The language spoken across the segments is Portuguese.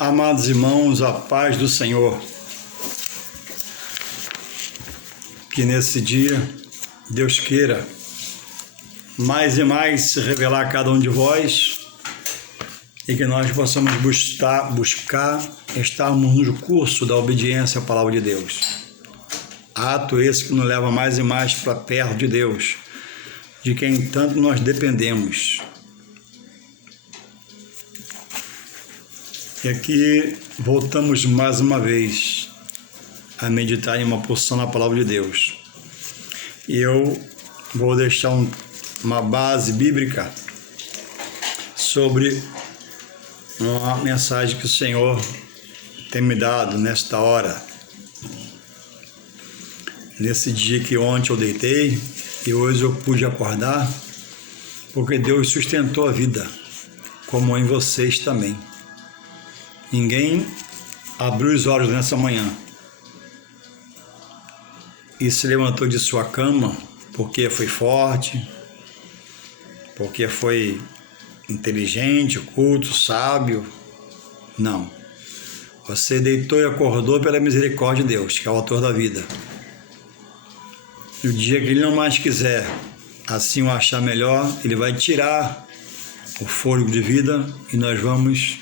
Amados irmãos, a paz do Senhor. Que nesse dia Deus queira mais e mais se revelar a cada um de vós e que nós possamos buscar estarmos no curso da obediência à palavra de Deus. Ato esse que nos leva mais e mais para perto de Deus, de quem tanto nós dependemos. E aqui voltamos mais uma vez a meditar em uma porção da palavra de Deus. E eu vou deixar uma base bíblica sobre uma mensagem que o Senhor tem me dado nesta hora. Nesse dia que ontem eu deitei e hoje eu pude acordar, porque Deus sustentou a vida, como em vocês também. Ninguém abriu os olhos nessa manhã e se levantou de sua cama porque foi forte, porque foi inteligente, culto, sábio. Não. Você deitou e acordou pela misericórdia de Deus, que é o autor da vida. E o dia que Ele não mais quiser assim o achar melhor, Ele vai tirar o fôlego de vida e nós vamos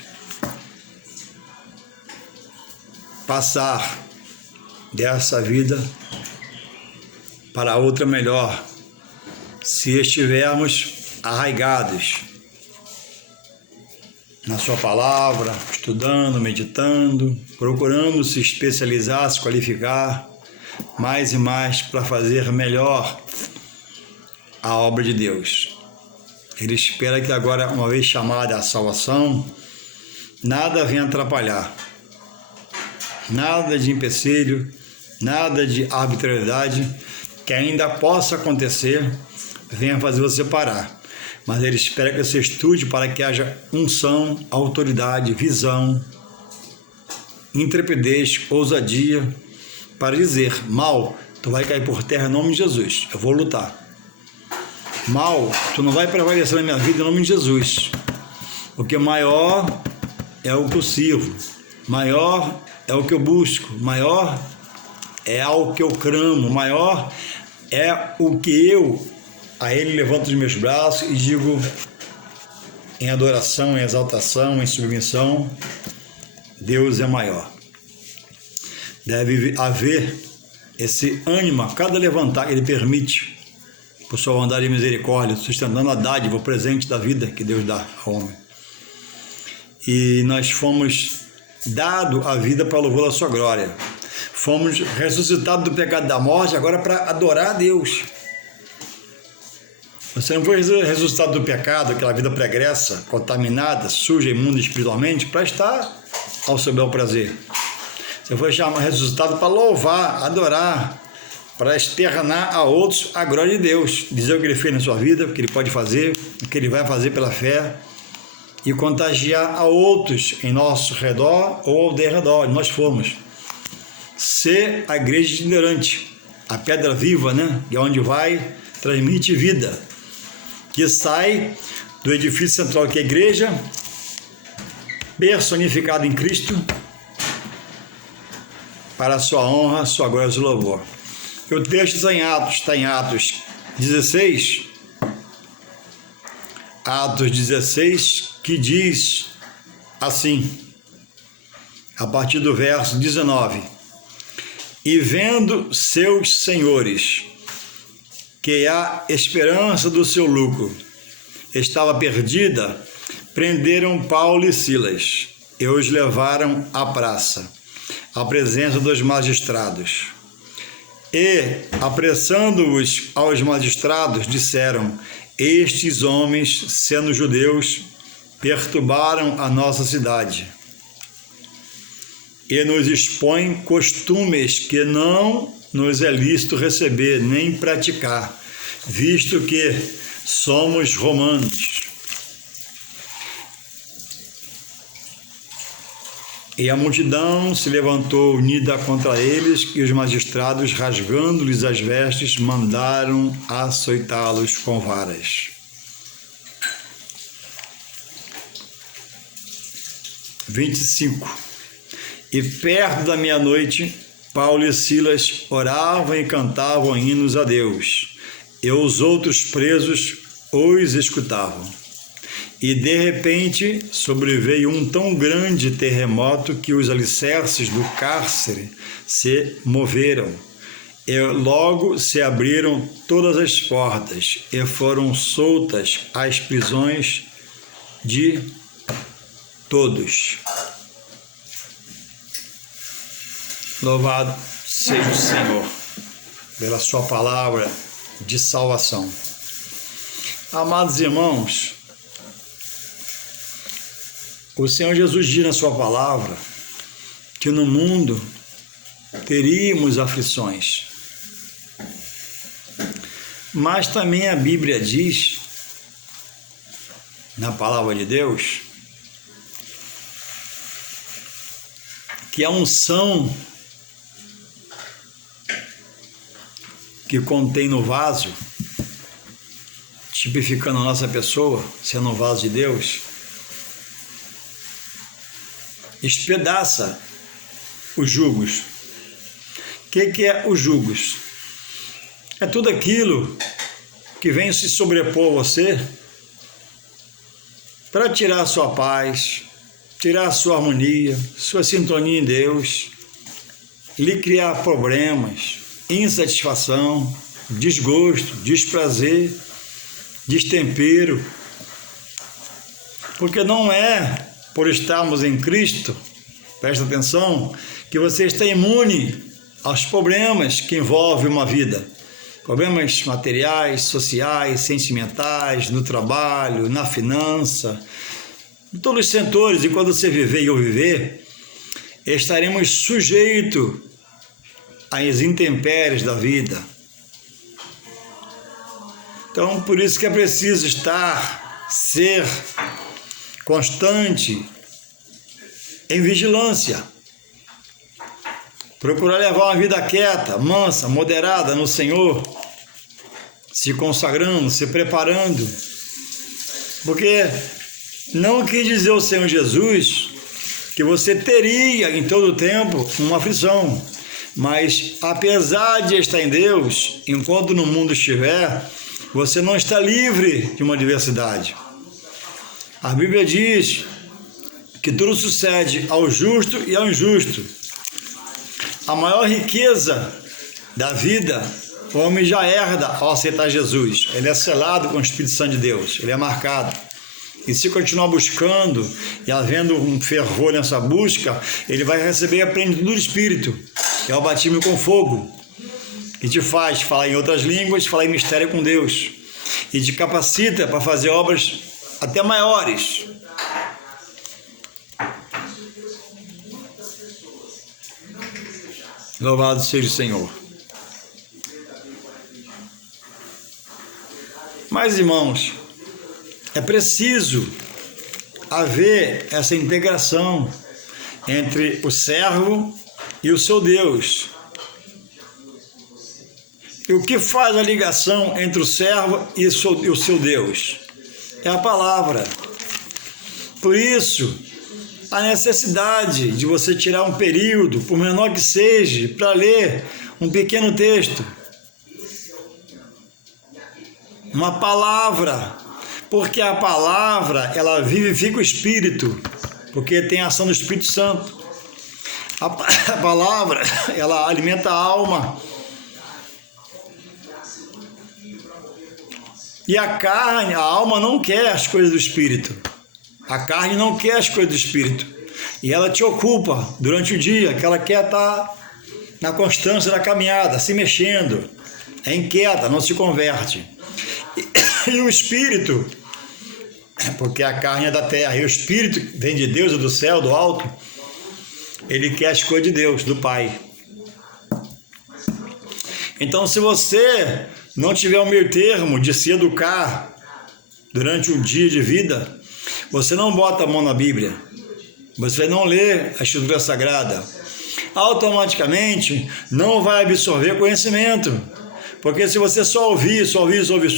passar dessa vida para outra melhor, se estivermos arraigados na sua palavra, estudando, meditando, procurando se especializar, se qualificar mais e mais para fazer melhor a obra de Deus. Ele espera que agora, uma vez chamada a salvação, nada venha atrapalhar. Nada de empecilho, nada de arbitrariedade que ainda possa acontecer, venha fazer você parar. Mas Ele espera que você estude para que haja unção, autoridade, visão, intrepidez, ousadia, para dizer: mal, tu vai cair por terra em nome de Jesus, eu vou lutar. Mal, tu não vai prevalecer na minha vida em nome de Jesus, porque maior é o que eu sirvo, maior é o que eu busco, maior é ao que eu clamo, maior é o que eu a Ele levanto os meus braços e digo em adoração, em exaltação, em submissão: Deus é maior. Deve haver esse ânimo a cada levantar que Ele permite, por sua bondade e misericórdia, sustentando a dádiva, o presente da vida que Deus dá ao homem. E nós fomos dado a vida para louvor da sua glória. Fomos ressuscitados do pecado e da morte agora para adorar a Deus. Você não foi ressuscitado do pecado, aquela vida pregressa, contaminada, suja, imunda espiritualmente, para estar ao seu bel prazer. Você foi ressuscitado para louvar, adorar, para externar a outros a glória de Deus, dizer o que Ele fez na sua vida, o que Ele pode fazer, o que Ele vai fazer pela fé, e contagiar a outros em nosso redor ou ao derredor. Nós fomos ser a igreja itinerante, a pedra viva, né? Que é onde vai, transmite vida, que sai do edifício central que é a igreja, personificada em Cristo, para a sua honra, sua glória e seu louvor. E o texto está em Atos 16, Atos 16, que diz assim, a partir do verso 19: E vendo seus senhores que a esperança do seu lucro estava perdida, prenderam Paulo e Silas e os levaram à praça, à presença dos magistrados. E, apressando-os aos magistrados, disseram: Estes homens, sendo judeus, perturbaram a nossa cidade e nos expõem costumes que não nos é lícito receber nem praticar, visto que somos romanos. E a multidão se levantou unida contra eles, e os magistrados, rasgando-lhes as vestes, mandaram açoitá-los com varas. 25. E perto da meia-noite, Paulo e Silas oravam e cantavam hinos a Deus, e os outros presos os escutavam. E de repente sobreveio um tão grande terremoto que os alicerces do cárcere se moveram. E logo se abriram todas as portas e foram soltas as prisões de todos. Louvado seja o Senhor pela sua palavra de salvação. Amados irmãos, o Senhor Jesus diz na sua palavra que no mundo teríamos aflições. Mas também a Bíblia diz, na palavra de Deus, que a unção que contém no vaso, tipificando a nossa pessoa, sendo um vaso de Deus, espedaça os jugos. O que é os jugos? É tudo aquilo que vem se sobrepor a você para tirar a sua paz, tirar a sua harmonia, sua sintonia em Deus, lhe criar problemas, insatisfação, desgosto, desprazer, destempero. Porque não é por estarmos em Cristo, presta atenção, que você está imune aos problemas que envolvem uma vida. Problemas materiais, sociais, sentimentais, no trabalho, na finança, em todos os setores. E quando você viver e eu viver, estaremos sujeitos às intempéries da vida. Então, por isso que é preciso ser constante em vigilância. Procurar levar uma vida quieta, mansa, moderada no Senhor, se consagrando, se preparando. Porque não quis dizer o Senhor Jesus que você teria em todo o tempo uma aflição. Mas apesar de estar em Deus, enquanto no mundo estiver, você não está livre de uma adversidade. A Bíblia diz que tudo sucede ao justo e ao injusto. A maior riqueza da vida, o homem já herda ao aceitar Jesus. Ele é selado com o Espírito Santo de Deus, ele é marcado. E se continuar buscando e havendo um fervor nessa busca, ele vai receber a plenitude do Espírito, que é o batismo com fogo, que te faz falar em outras línguas, falar em mistério com Deus, e te capacita para fazer obras até maiores. Louvado seja o Senhor. Mas, irmãos, é preciso haver essa integração entre o servo e o seu Deus. E o que faz a ligação entre o servo e o seu Deus? É a palavra. Por isso, a necessidade de você tirar um período, por menor que seja, para ler um pequeno texto, uma palavra, porque a palavra, ela vivifica o Espírito, porque tem a ação do Espírito Santo. A palavra, ela alimenta a alma. E a carne, a alma não quer as coisas do Espírito. A carne não quer as coisas do Espírito. E ela te ocupa durante o dia, que ela quer estar na constância da caminhada, se mexendo. É inquieta, não se converte. E o Espírito, porque a carne é da terra, e o Espírito vem de Deus, é do céu, do alto, ele quer as coisas de Deus, do Pai. Então, se você não tiver um meio termo de se educar durante um dia de vida, você não bota a mão na Bíblia, você não lê a Escritura Sagrada, automaticamente não vai absorver conhecimento. Porque se você só ouvir, se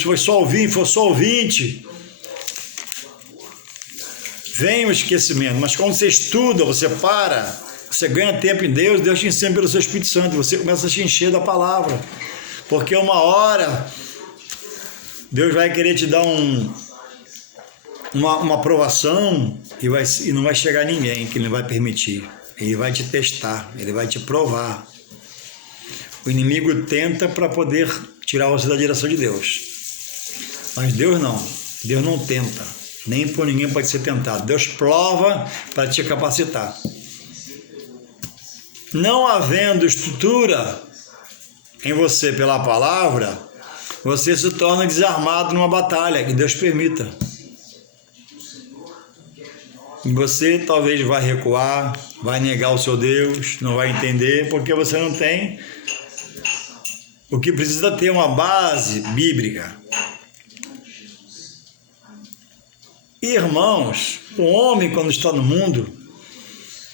for só ouvinte, vem o esquecimento, mas quando você estuda, você para, você ganha tempo em Deus, Deus te ensina pelo seu Espírito Santo, você começa a te encher da palavra, porque uma hora Deus vai querer te dar uma aprovação e não vai chegar ninguém que Ele não vai permitir. Ele vai te testar, Ele vai te provar. O inimigo tenta para poder tirar você da direção de Deus. Mas Deus não. Deus não tenta. Nem por ninguém pode ser tentado. Deus prova para te capacitar. Não havendo estrutura em você pela palavra, você se torna desarmado numa batalha, que Deus permita. E você talvez vai recuar, vai negar o seu Deus, não vai entender, porque você não tem o que precisa ter uma base bíblica. Irmãos, o homem, quando está no mundo,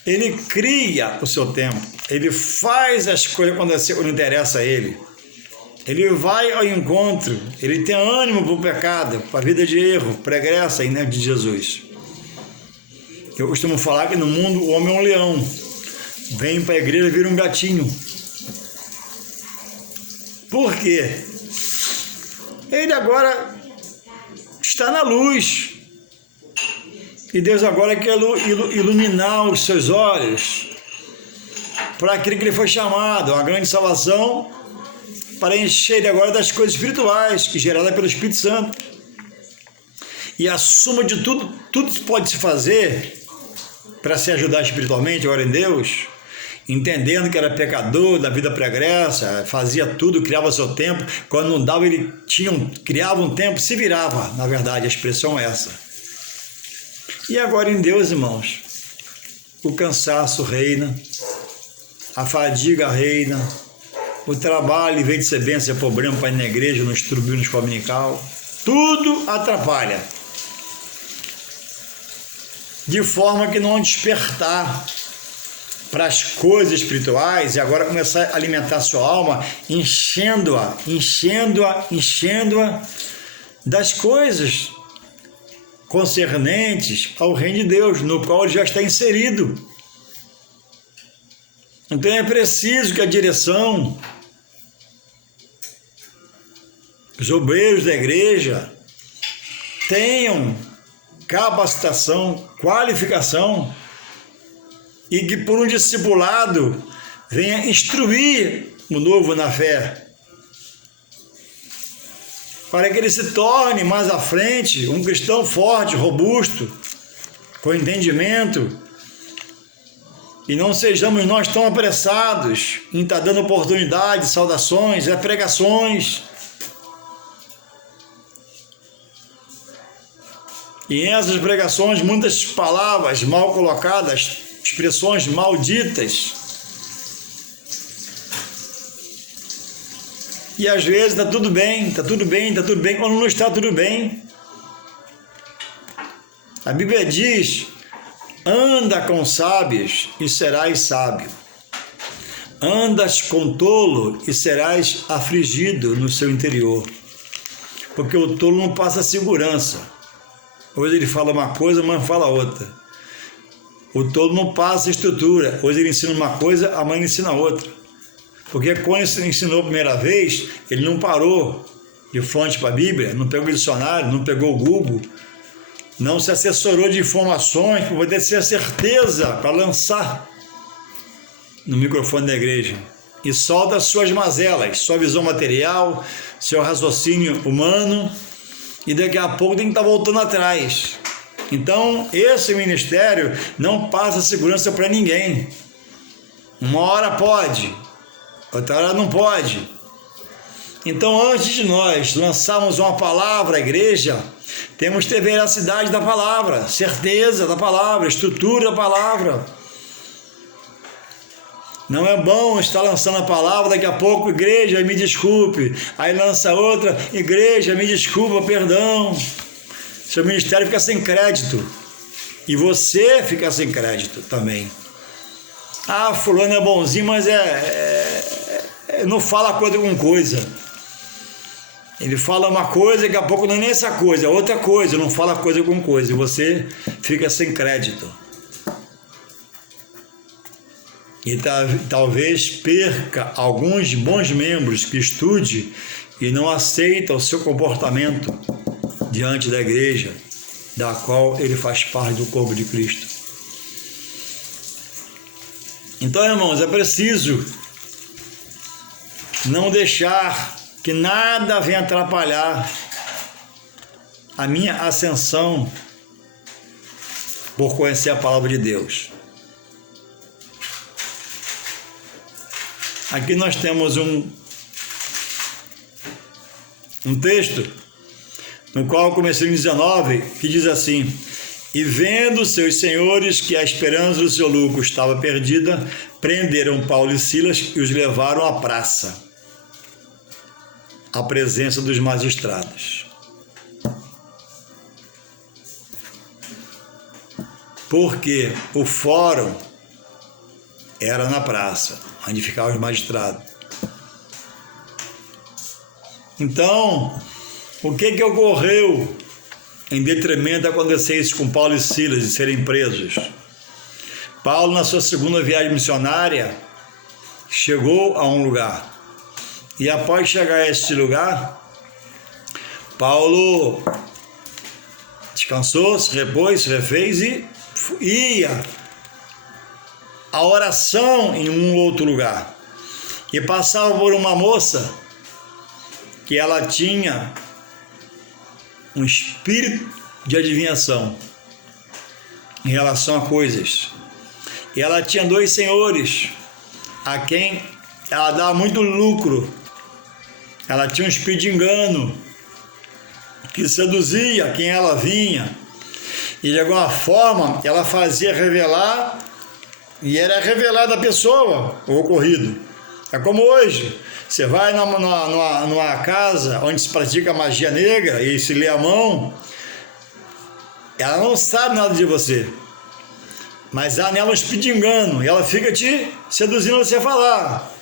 ele cria o seu tempo, ele faz as coisas quando interessa a ele. Ele vai ao encontro, ele tem ânimo para o pecado, para a vida de erro, pregressa em nome de Jesus. Eu costumo falar que no mundo o homem é um leão, vem para a igreja e vira um gatinho. Por quê? Ele agora está na luz, e Deus agora quer iluminar os seus olhos para aquilo que ele foi chamado, a grande salvação, para encher ele agora das coisas espirituais, que é gerada pelo Espírito Santo. E a suma de tudo pode se fazer para se ajudar espiritualmente agora em Deus, entendendo que era pecador da vida pregressa, fazia tudo, criava seu tempo, quando não dava ele criava um tempo, se virava, na verdade, a expressão é essa. E agora em Deus, irmãos, o cansaço reina, a fadiga reina, o trabalho, em vez de ser bênção, é problema para ir na igreja, no estudo, no dominical, tudo atrapalha. De forma que não despertar para as coisas espirituais e agora começar a alimentar a sua alma, enchendo-a das coisas concernentes ao reino de Deus, no qual ele já está inserido. Então é preciso que a direção, os obreiros da igreja tenham capacitação, qualificação, e que por um discipulado venha instruir o novo na fé, para que ele se torne mais à frente um cristão forte, robusto, com entendimento, e não sejamos nós tão apressados em estar dando oportunidades, saudações, pregações. E em essas pregações, muitas palavras mal colocadas, expressões malditas. E às vezes está tudo bem, quando não está tudo bem. A Bíblia diz: anda com sábios e serás sábio. Andas com tolo e serás afligido no seu interior. Porque o tolo não passa segurança. Hoje ele fala uma coisa, amanhã fala outra. O tolo não passa estrutura. Hoje ele ensina uma coisa, amanhã ele ensina outra. Porque quando ele ensinou a primeira vez, ele não parou de frente para a Bíblia, não pegou o dicionário, não pegou o Google, não se assessorou de informações para poder ter certeza para lançar no microfone da igreja. E solta as suas mazelas, sua visão material, seu raciocínio humano, e daqui a pouco tem que estar voltando atrás. Então, esse ministério não passa segurança para ninguém. Uma hora pode, outra hora não pode. Então, antes de nós lançarmos uma palavra à igreja, temos que ter veracidade da palavra, certeza da palavra, estrutura da palavra. Não é bom estar lançando a palavra, daqui a pouco, igreja, me desculpe. Aí lança outra, igreja, me desculpa, perdão. Seu ministério fica sem crédito. E você fica sem crédito também. Ah, fulano é bonzinho, mas não fala coisa com coisa. Ele fala uma coisa, daqui a pouco não é nem essa coisa, é outra coisa, não fala coisa com coisa, e você fica sem crédito. E talvez perca alguns bons membros que estude e não aceita o seu comportamento diante da igreja, da qual ele faz parte do corpo de Cristo. Então, irmãos, é preciso não deixar que nada venha atrapalhar a minha ascensão por conhecer a palavra de Deus. Aqui nós temos um texto no qual comecei em 19, que diz assim: e vendo seus senhores que a esperança do seu lucro estava perdida, prenderam Paulo e Silas e os levaram à praça, à presença dos magistrados. Porque o fórum era na praça, onde ficavam os magistrados. Então, o que ocorreu em detrimento a acontecer isso com Paulo e Silas de serem presos? Paulo, na sua segunda viagem missionária, chegou a um lugar. E após chegar a este lugar, Paulo descansou, se repôs, se refez e ia a oração em um outro lugar. E passava por uma moça que ela tinha um espírito de adivinhação em relação a coisas. E ela tinha 2 senhores a quem ela dava muito lucro. Ela tinha um espírito de engano que seduzia quem ela vinha. E de alguma forma ela fazia revelar, e era revelada a pessoa o ocorrido. É como hoje, você vai numa casa onde se pratica magia negra e se lê a mão, ela não sabe nada de você, mas há nela um espírito de engano, e ela fica te seduzindo você a falar.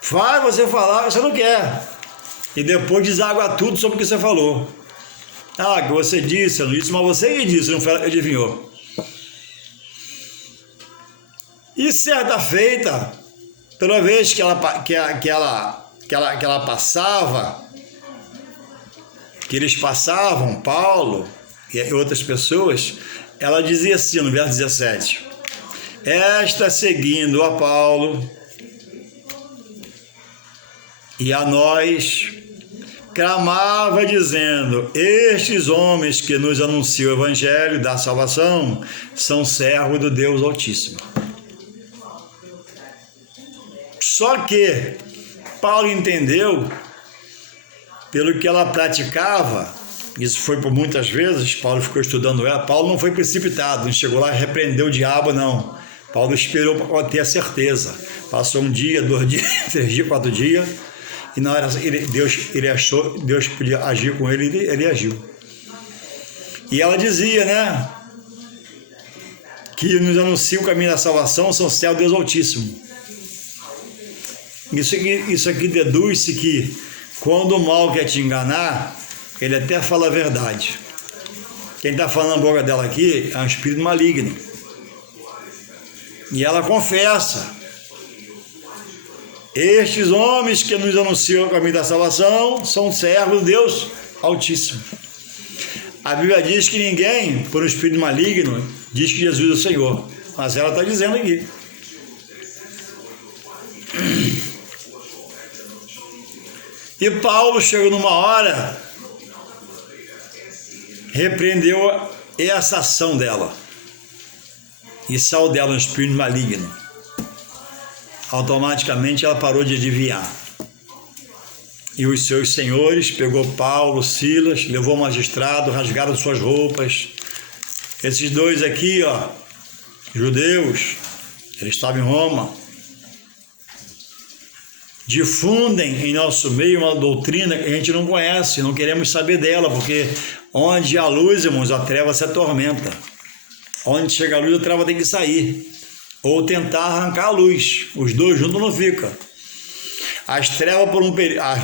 Faz você falar, você não quer, e depois deságua tudo sobre o que você falou. Ah, que você disse, eu não disse, mas você que disse, não foi, adivinhou. E certa feita, toda vez que ela passava, que eles passavam, Paulo e outras pessoas, ela dizia assim no verso 17: esta seguindo a Paulo e a nós, clamava dizendo: estes homens que nos anunciam o evangelho da salvação são servos do Deus Altíssimo. Só que Paulo entendeu, pelo que ela praticava, isso foi por muitas vezes, Paulo ficou estudando ela, Paulo não foi precipitado, não chegou lá e repreendeu o diabo, não. Paulo esperou para ter a certeza. Passou 1 dia, 2 dias, 3 dias, 4 dias, e na hora ele achou, Deus podia agir com ele, ele agiu. E ela dizia, né, que nos anuncia o caminho da salvação são servos do Deus Altíssimo. Isso aqui deduz-se que quando o mal quer te enganar, ele até fala a verdade. Quem está falando a boca dela aqui é um espírito maligno. E ela confessa: estes homens que nos anunciam o caminho da salvação são servos de Deus Altíssimo. A Bíblia diz que ninguém, por um espírito maligno, diz que Jesus é o Senhor. Mas ela está dizendo aqui. E Paulo chegou numa hora, repreendeu essa ação dela e saiu dela um espírito maligno. Automaticamente ela parou de adivinhar. E os seus senhores pegou Paulo, Silas, levou ao magistrado, rasgaram suas roupas. Esses 2 aqui, ó, judeus, eles estavam em Roma, difundem em nosso meio uma doutrina que a gente não conhece, não queremos saber dela, porque onde há luz, irmãos, a treva se atormenta. Onde chega a luz, a treva tem que sair, ou tentar arrancar a luz. Os 2 juntos não ficam. A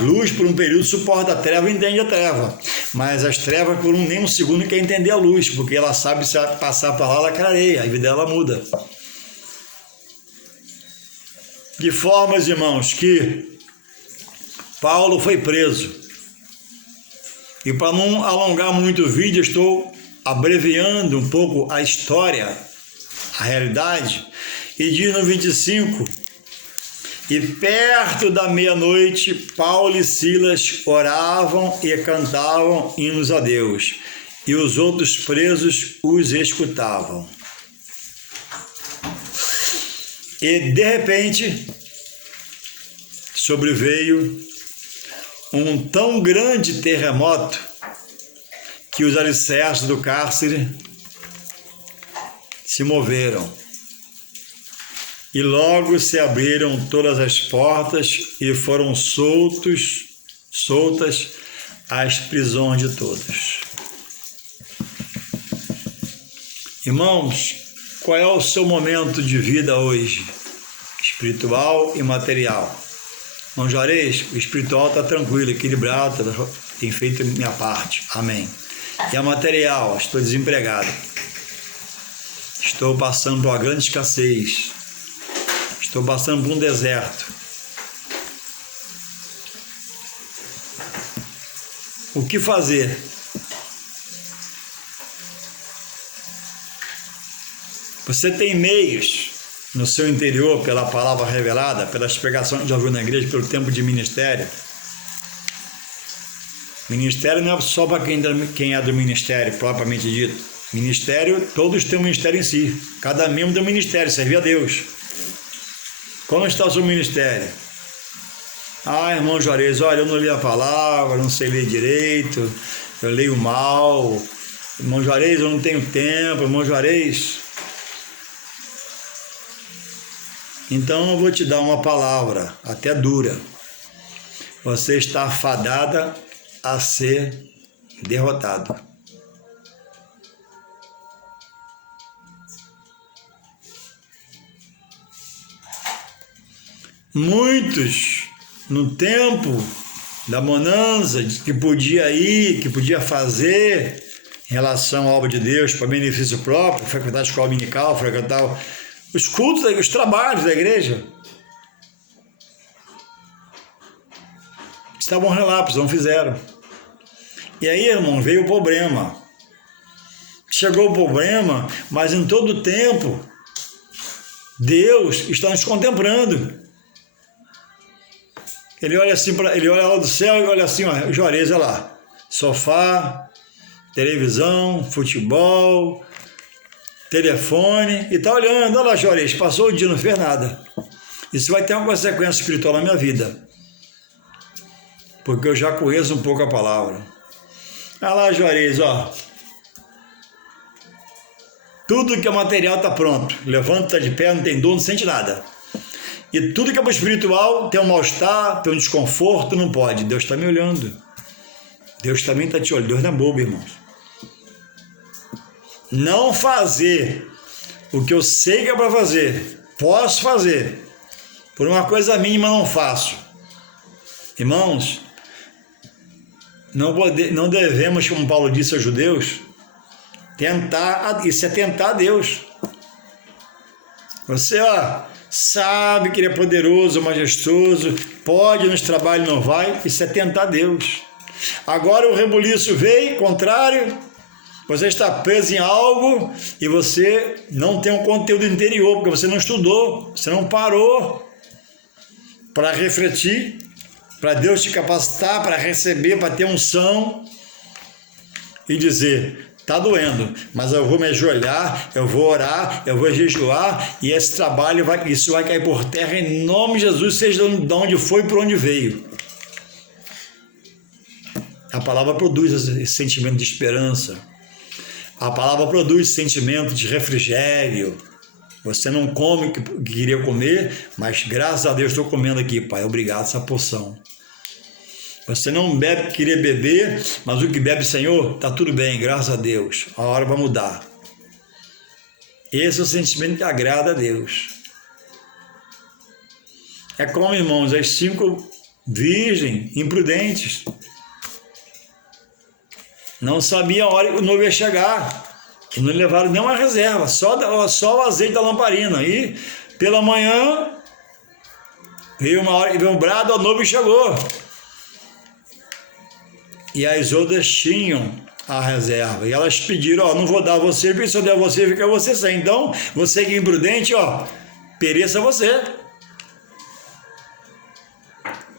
luz por um período suporta a treva e entende a treva. Mas as trevas por nem um segundo quer entender a luz, porque ela sabe se ela passar para lá, ela clareia, a vida dela muda. De formas, irmãos, que Paulo foi preso. E para não alongar muito o vídeo, estou abreviando um pouco a história, a realidade. E diz no 25: e perto da meia-noite, Paulo e Silas oravam e cantavam hinos a Deus, e os outros presos os escutavam. E de repente sobreveio um tão grande terremoto que os alicerces do cárcere se moveram. E logo se abriram todas as portas e foram soltas as prisões de todos. Irmãos, qual é o seu momento de vida hoje? Espiritual e material. Irmão Juarez, o espiritual está tranquilo, equilibrado, tem feito a minha parte. Amém. E a material, estou desempregado. Estou passando por uma grande escassez. Estou passando por um deserto. O que fazer? Você tem meios no seu interior, pela palavra revelada, pelas pregações que já ouviu na igreja, pelo tempo de ministério. Ministério não é só para quem é do ministério, propriamente dito. Ministério, todos têm um ministério em si. Cada membro tem um ministério, servir a Deus. Como está o seu ministério? Irmão Juarez, olha, eu não li a palavra, não sei ler direito, eu leio mal. Irmão Juarez, eu não tenho tempo. Irmão Juarez, então eu vou te dar uma palavra, até dura. Você está fadada a ser derrotado. Muitos, no tempo da bonança, que podia ir, que podia fazer em relação à obra de Deus, para benefício próprio, frequentar a escola dominical, frequentar os cultos, os trabalhos da igreja, estavam relapsos, não fizeram. E aí, irmão, veio o problema. Chegou o problema, mas em todo o tempo, Deus está nos contemplando. Ele olha assim, ele olha lá do céu e olha assim, ó, Juarez, olha lá, sofá, televisão, futebol, telefone, e tá olhando, olha lá, Juarez, passou o dia, não fez nada. Isso vai ter uma consequência espiritual na minha vida, porque eu já conheço um pouco a palavra. Olha lá, Juarez, ó, tudo que é material está pronto, levanta, tá de pé, não tem dor, não sente nada. E tudo que é para o espiritual tem um mal-estar, tem um desconforto, não pode. Deus está me olhando. Deus também está te olhando. Deus não é bobo, irmãos. Não fazer o que eu sei que é para fazer, posso fazer. Por uma coisa mínima não faço. Irmãos, não devemos, como Paulo disse aos judeus, tentar, isso é tentar a Deus. Você, sabe que Ele é poderoso, majestoso, pode nos trabalhos, não vai, isso é tentar Deus. Agora o rebuliço veio, contrário, você está preso em algo e você não tem um conteúdo interior, porque você não estudou, você não parou para refletir, para Deus te capacitar, para receber, para ter unção e dizer: está doendo, mas eu vou me ajoelhar, eu vou orar, eu vou jejuar, e esse trabalho, isso vai cair por terra em nome de Jesus, seja de onde foi e por onde veio. A palavra produz esse sentimento de esperança. A palavra produz esse sentimento de refrigério. Você não come o que queria comer, mas graças a Deus estou comendo aqui, Pai. Obrigado essa porção. Você não bebe o que queria beber, mas o que bebe, Senhor, está tudo bem, graças a Deus. A hora vai mudar. Esse é o sentimento que agrada a Deus. É como, irmãos, as 5 virgem, imprudentes. Não sabiam a hora que o noivo ia chegar. E não levaram nenhuma reserva, só o azeite da lamparina. E pela manhã veio um brado, o noivo chegou. E as outras tinham a reserva. E elas pediram, ó, não vou dar a você, porque se eu der a você, fica você sem. Então, você que é imprudente, ó, pereça você.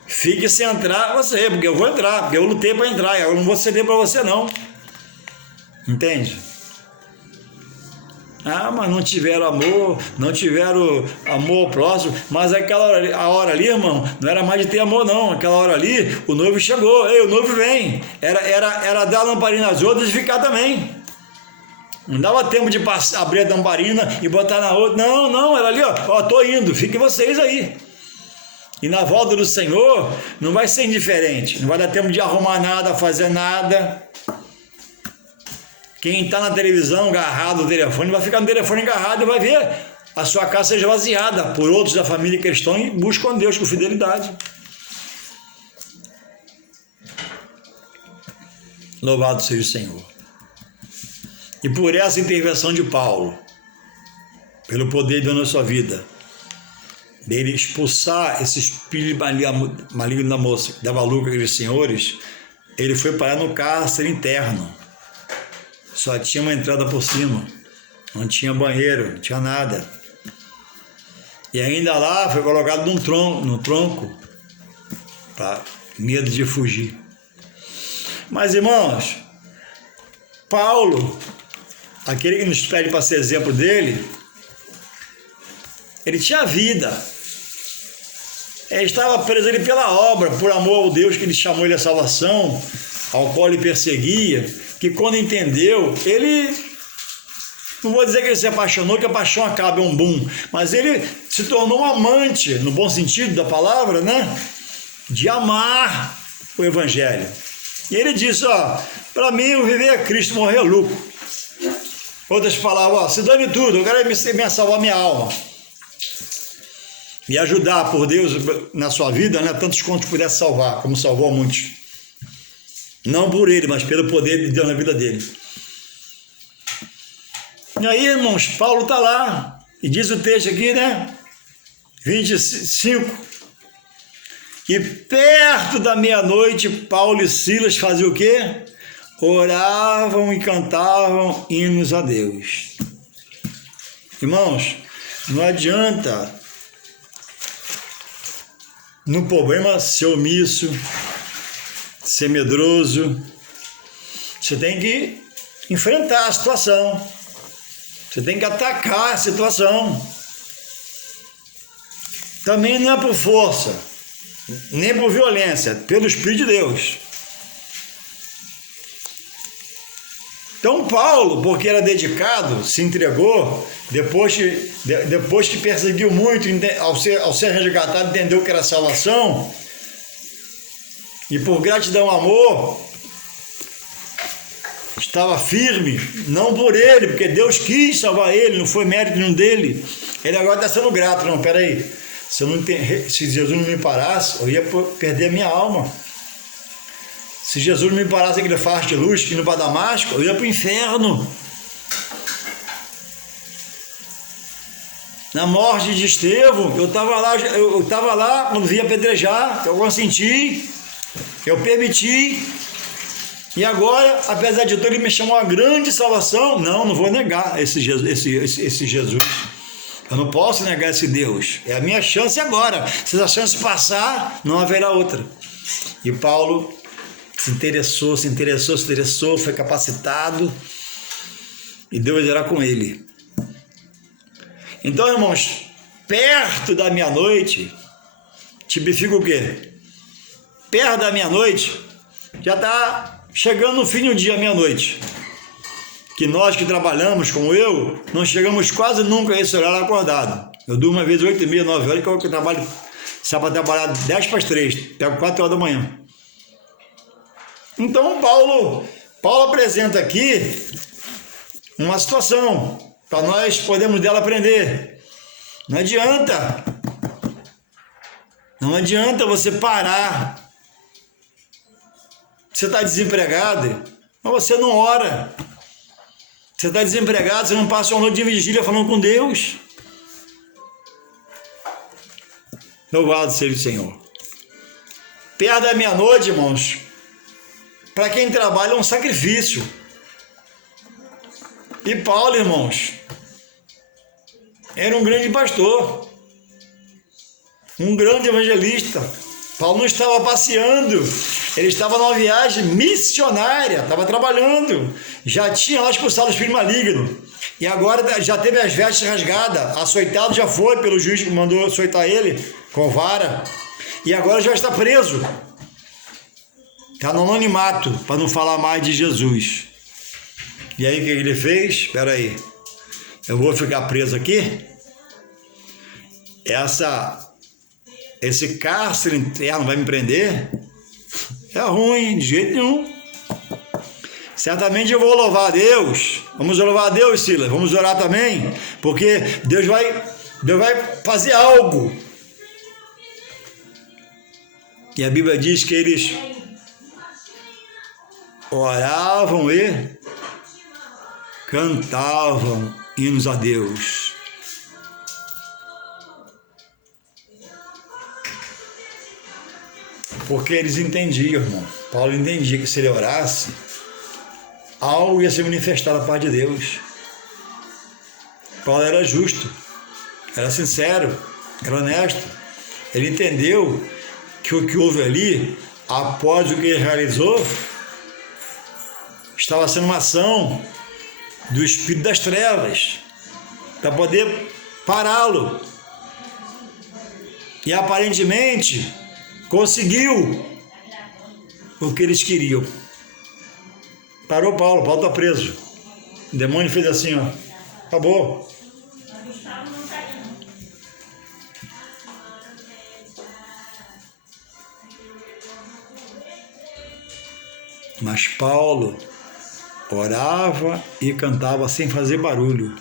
Fique sem entrar você, porque eu vou entrar, porque eu lutei para entrar, eu não vou ceder para você não. Entende? Ah, mas não tiveram amor ao próximo, mas a hora ali, irmão, não era mais de ter amor não, aquela hora ali, o noivo chegou, ei, o noivo vem, era dar a lamparina às outras e ficar também. Não dava tempo de abrir a lamparina e botar na outra, não, era ali, ó, tô indo, fiquem vocês aí. E na volta do Senhor, não vai ser indiferente, não vai dar tempo de arrumar nada, fazer nada. Quem está na televisão agarrado no telefone, vai ficar no telefone agarrado e vai ver a sua casa seja vaziada por outros da família que estão e buscam Deus com fidelidade. Louvado seja o Senhor. E por essa intervenção de Paulo, pelo poder de Deus na sua vida, dele expulsar esse espírito maligno da moça, que dava lucro àqueles senhores, ele foi parar no cárcere interno. Só tinha uma entrada por cima, não tinha banheiro, não tinha nada. E ainda lá foi colocado no tronco, para medo de fugir. Mas, irmãos, Paulo, aquele que nos pede para ser exemplo dele, ele tinha vida. Ele estava preso ali pela obra, por amor ao Deus que ele chamou ele à salvação, ao qual ele perseguia, que quando entendeu, ele, não vou dizer que ele se apaixonou, que a paixão acaba, é um boom, mas ele se tornou um amante, no bom sentido da palavra, né? De amar o Evangelho. E ele disse, ó, para mim o viver é Cristo, morrer é lucro. Outras palavras, ó, se dane tudo, eu quero me salvar minha alma. Me ajudar por Deus na sua vida, né? Tantos quantos pudesse salvar, como salvou muitos. Não por ele, mas pelo poder de Deus na vida dele. E aí, irmãos, Paulo está lá, e diz o texto aqui, né? 25. E perto da meia-noite, Paulo e Silas faziam o quê? Oravam e cantavam hinos a Deus. Irmãos, não adianta no problema ser omisso, ser medroso. Você tem que enfrentar a situação. Você tem que atacar a situação. Também não é por força, nem por violência, pelo Espírito de Deus. Então Paulo, porque era dedicado, se entregou, depois que perseguiu muito, ao ser resgatado, entendeu que era salvação, e por gratidão e amor, estava firme, não por ele, porque Deus quis salvar ele, não foi mérito nenhum dele. Ele agora está sendo grato. Não, peraí, se Jesus não me parasse, eu ia perder a minha alma. Se Jesus não me parasse aquele faixa de luz, indo para Damasco, eu ia para o inferno. Na morte de Estevão, eu estava lá quando vinha apedrejar, eu consenti, eu permiti. E agora, apesar de tudo, ele me chamou a grande salvação. Não vou negar esse Jesus. Eu não posso negar esse Deus. É a minha chance agora. Se essa chance passar, não haverá outra. E Paulo se interessou, foi capacitado. E Deus irá com ele. Então, irmãos, perto da meia-noite, tipifica o quê? Perto da meia-noite, já está chegando no fim do dia, meia-noite. Que nós que trabalhamos, como eu, não chegamos quase nunca a esse horário acordado. Eu durmo uma vez 8h30, 9 horas, que eu trabalho, sai para trabalhar 10 para as 3, pego 4 horas da manhã. Então Paulo apresenta aqui uma situação, para nós podermos dela aprender. Não adianta Não adianta você parar. Você está desempregado, mas você não ora. Você está desempregado, você não passa uma noite de vigília falando com Deus. Louvado seja o Senhor. Perto da meia-noite, irmãos, para quem trabalha é um sacrifício. E Paulo, irmãos, era um grande pastor, um grande evangelista. Paulo não estava passeando, ele estava numa viagem missionária, estava trabalhando, já tinha lá expulsado o espírito maligno, e agora já teve as vestes rasgadas, açoitado já foi pelo juiz que mandou açoitar ele com vara, e agora já está preso, está no anonimato, para não falar mais de Jesus. E aí o que ele fez? Espera aí, eu vou ficar preso aqui? Esse cárcere interno vai me prender? É ruim, de jeito nenhum. Certamente eu vou louvar a Deus. Vamos louvar a Deus, Silas. Vamos orar também, porque Deus vai fazer algo. E a Bíblia diz que eles oravam e cantavam hinos a Deus. Porque eles entendiam, irmão. Paulo entendia que se ele orasse, algo ia se manifestar da parte de Deus. Paulo era justo, era sincero, era honesto. Ele entendeu que o que houve ali, após o que ele realizou, estava sendo uma ação do espírito das trevas, para poder pará-lo. E aparentemente conseguiu o que eles queriam. Parou Paulo está preso. O demônio fez assim, ó. Acabou. Mas Paulo orava e cantava sem fazer barulho.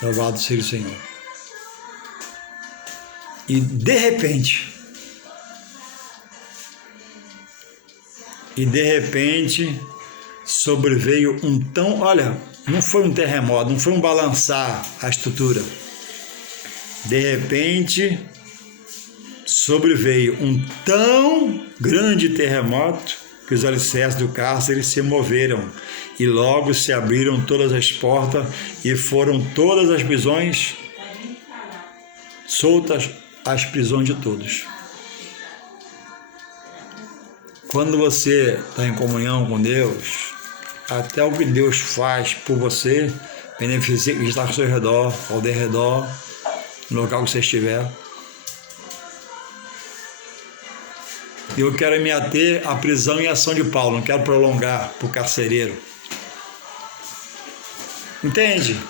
Louvado seja o Senhor. E de repente, sobreveio olha, não foi um terremoto, não foi um balançar a estrutura. De repente, sobreveio um tão grande terremoto que os alicerces do cárcere se moveram e logo se abriram todas as portas e foram todas as prisões soltas, as prisões de todos. Quando você está em comunhão com Deus, até o que Deus faz por você beneficia quem está ao seu redor, ao derredor, no local que você estiver. Eu quero me ater à prisão e ação de Paulo, não quero prolongar para o carcereiro. Entende?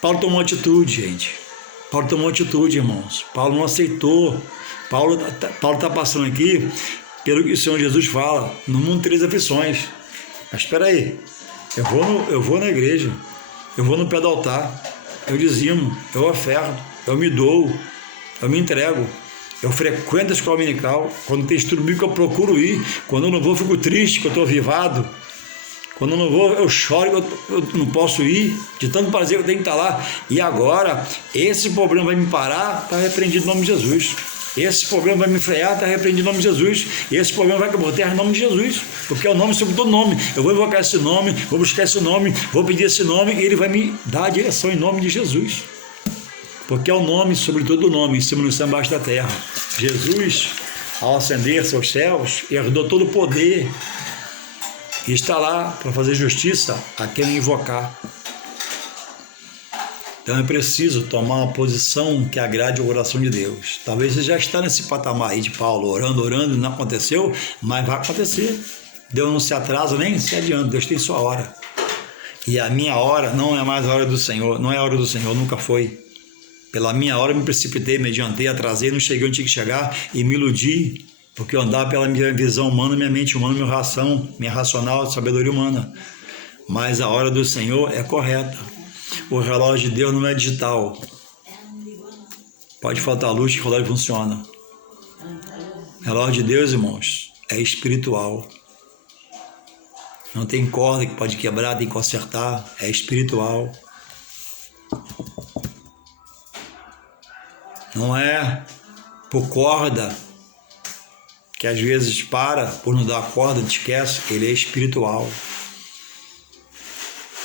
Paulo tomou atitude, gente. Paulo tomou atitude, irmãos. Paulo não aceitou. Paulo está passando aqui pelo que o Senhor Jesus fala. No mundo 3 aflições. Mas espera aí. Eu vou na igreja. Eu vou no pé do altar. Eu dizimo. Eu oferto. Eu me dou. Eu me entrego. Eu frequento a escola dominical. Quando tem estudo bíblico, eu procuro ir. Quando eu não vou, eu fico triste, que eu estou avivado. Quando eu não vou, eu choro, eu não posso ir, de tanto prazer que eu tenho que estar lá. E agora, esse problema vai me parar, está repreendido em nome de Jesus. Esse problema vai me frear, está repreendido em nome de Jesus. Esse problema vai cair por terra em nome de Jesus, porque é o nome sobre todo nome. Eu vou invocar esse nome, vou buscar esse nome, vou pedir esse nome, e ele vai me dar a direção em nome de Jesus. Porque é o nome sobre todo nome, em cima do céu, embaixo da terra. Jesus, ao ascender-se aos céus, herdou todo o poder, e está lá para fazer justiça a quem invocar. Então é preciso tomar uma posição que agrade o coração de Deus. Talvez você já está nesse patamar aí de Paulo, orando, não aconteceu, mas vai acontecer. Deus não se atrasa nem se adianta, Deus tem sua hora. E a minha hora não é mais a hora do Senhor, não é a hora do Senhor, nunca foi. Pela minha hora eu me precipitei, me adiantei, atrasei, não cheguei onde tinha que chegar e me iludi. Porque eu andava pela minha visão humana, minha mente humana, minha racional, sabedoria humana. Mas a hora do Senhor é correta. O relógio de Deus não é digital. Pode faltar luz que o relógio funciona. O relógio de Deus, irmãos, é espiritual. Não tem corda que pode quebrar, tem que consertar. É espiritual. Não é por corda que às vezes por não dar corda, te esquece. Ele é espiritual.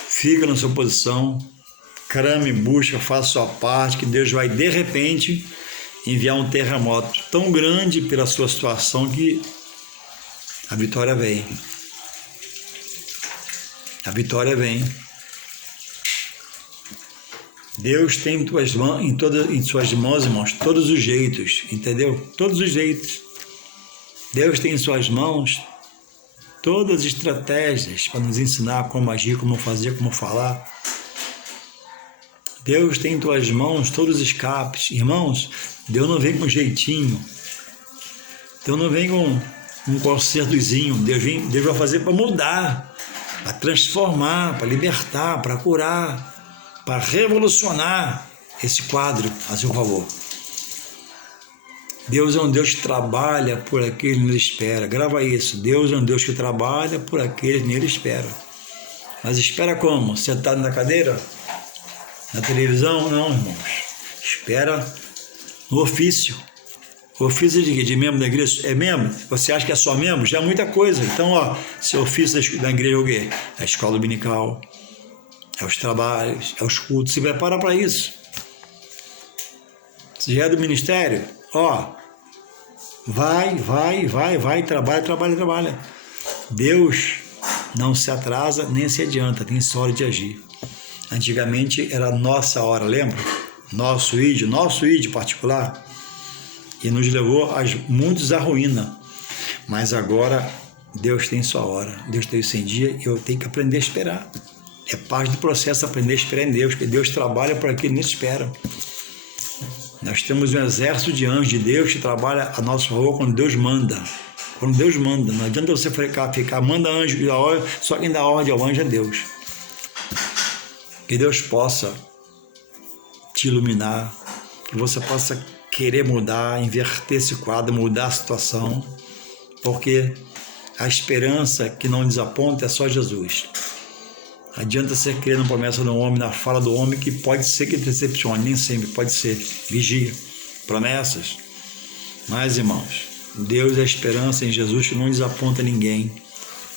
Fica na sua posição, crame, busca, faça a sua parte, que Deus vai de repente enviar um terremoto tão grande pela sua situação que a vitória vem. A vitória vem. Deus tem em suas mãos, irmãos, todos os jeitos, entendeu? Todos os jeitos. Deus tem em suas mãos todas as estratégias para nos ensinar como agir, como fazer, como falar. Deus tem em tuas mãos todos os escapes. Irmãos, Deus não vem com jeitinho. Deus não vem com um consertozinho. Deus vai fazer para mudar, para transformar, para libertar, para curar, para revolucionar esse quadro a seu favor. Deus é um Deus que trabalha por aqueles que nele espera. Grava isso. Deus é um Deus que trabalha por aqueles que nele espera. Mas espera como? Sentado na cadeira? Na televisão? Não, irmãos. Espera no ofício. O ofício de membro da igreja é membro? Você acha que é só membro? Já é muita coisa. Então, seu ofício da igreja é o quê? É a escola dominical, é os trabalhos, é os cultos. Se prepara para isso. Se já é do ministério, vai, trabalha. Deus não se atrasa nem se adianta, tem só hora de agir. Antigamente era a nossa hora, lembra? Nosso ídio particular, e nos levou muitos à ruína. Mas agora Deus tem sua hora, Deus tem o seu dia, e eu tenho que aprender a esperar. É parte do processo aprender a esperar em Deus, porque Deus trabalha por aquele que nos espera. Nós temos um exército de anjos de Deus que trabalha a nosso favor quando Deus manda. Quando Deus manda, não adianta você ficar manda anjo, só quem dá ordem ao anjo é Deus. Que Deus possa te iluminar, que você possa querer mudar, inverter esse quadro, mudar a situação, porque a esperança que não desaponta é só Jesus. Adianta você crer na promessa do homem, na fala do homem, que pode ser que decepcione, nem sempre pode ser. Vigia, promessas. Mas, irmãos, Deus é a esperança em Jesus que não desaponta ninguém.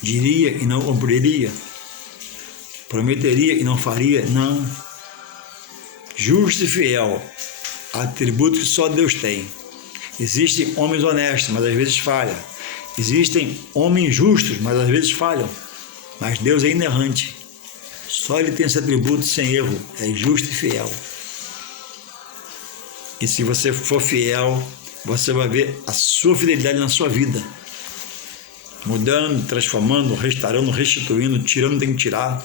Diria e não cumpriria. Prometeria e não faria, não. Justo e fiel, atributo que só Deus tem. Existem homens honestos, mas às vezes falham. Existem homens justos, mas às vezes falham. Mas Deus é inerrante. Só Ele tem esse atributo sem erro, é justo e fiel. E se você for fiel, você vai ver a sua fidelidade na sua vida. Mudando, transformando, restaurando, restituindo, tirando tem que tirar,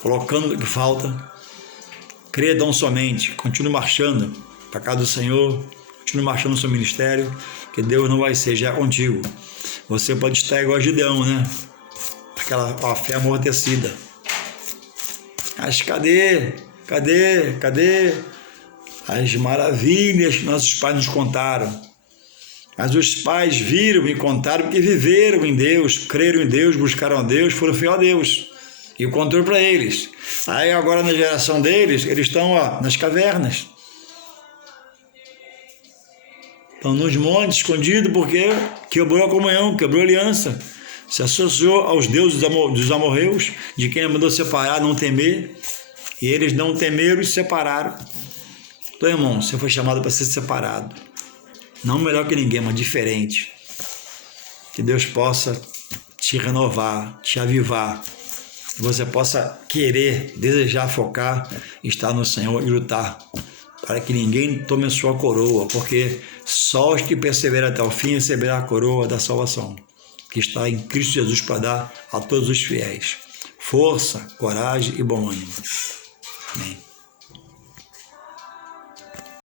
colocando o que falta. Creia tão somente, continue marchando para a casa do Senhor, continue marchando no seu ministério, que Deus não vai ser já contigo. Você pode estar igual a Gideão, né? Aquela fé amortecida. Mas cadê as maravilhas que nossos pais nos contaram? Mas os pais viram e contaram porque viveram em Deus, creram em Deus, buscaram a Deus, foram fiéis a Deus. E contou para eles. Aí agora na geração deles, eles estão nas cavernas. Estão nos montes, escondidos, porque quebrou a comunhão, quebrou a aliança. Se associou aos deuses dos amorreus, de quem ele mandou separar, não temer. E eles não temeram e se separaram. Então, irmão, você foi chamado para ser separado. Não melhor que ninguém, mas diferente. Que Deus possa te renovar, te avivar. Que você possa querer, desejar, focar, estar no Senhor e lutar. Para que ninguém tome a sua coroa. Porque só os que perseveram até o fim receberão a coroa da salvação, que está em Cristo Jesus para dar a todos os fiéis. Força, coragem e bom ânimo. Amém.